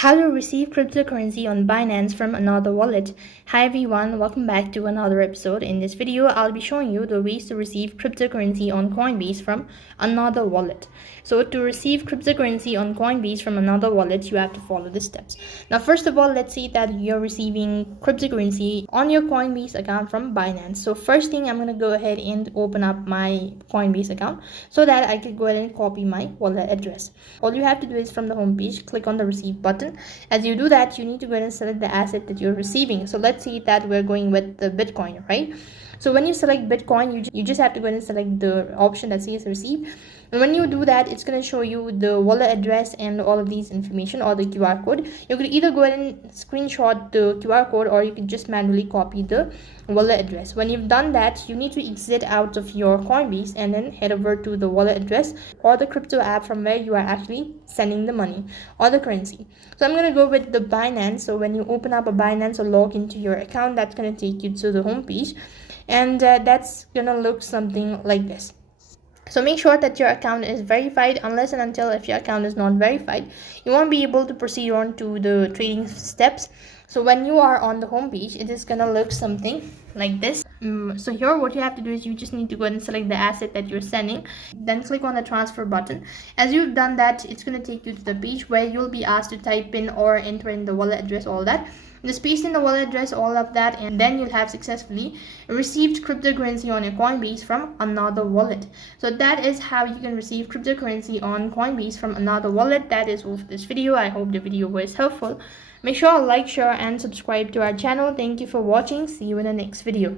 How to receive cryptocurrency on Binance from another wallet. Hi everyone, welcome back to another episode. In this video, I'll be showing you the ways to receive cryptocurrency on Coinbase from another wallet. So to receive cryptocurrency on Coinbase from another wallet, you have to follow the steps. Now, first of all, let's say that you're receiving cryptocurrency on your Coinbase account from Binance. So first thing, I'm going to go ahead and open up my Coinbase account so that I can go ahead and copy my wallet address. All you have to do is from the home page, click on the receive button. As you do that, you need to go ahead and select the asset that you're receiving. So let's say that we're going with the Bitcoin, right? So when you select Bitcoin, you just have to go ahead and select the option that says receive. And when you do that, it's going to show you the wallet address and all of these information or the QR code. You could either go ahead and screenshot the QR code, or you could just manually copy the wallet address. When you've done that, you need to exit out of your Coinbase and then head over to the wallet address or the crypto app from where you are actually sending the money or the currency. So I'm going to go with the Binance. So when you open up a Binance or log into your account, that's going to take you to the home page, and that's going to look something like this. So make sure that your account is verified. Unless and until if your account is not verified, you won't be able to proceed on to the trading steps. So when you are on the home page, it is gonna look something like this. So here what you have to do is you just need to go ahead and select the asset that you're sending, then click on the transfer button. As you've done that, it's going to take you to the page where you'll be asked to type in or enter in the wallet address, all that. Just paste in the wallet address, all of that, and then you'll have successfully received cryptocurrency on your Coinbase from another wallet. So that is how you can receive cryptocurrency on Coinbase from another wallet. That is all for this video. I hope the video was helpful. Make sure to like, share, and subscribe to our channel. Thank you for watching. See you in the next video.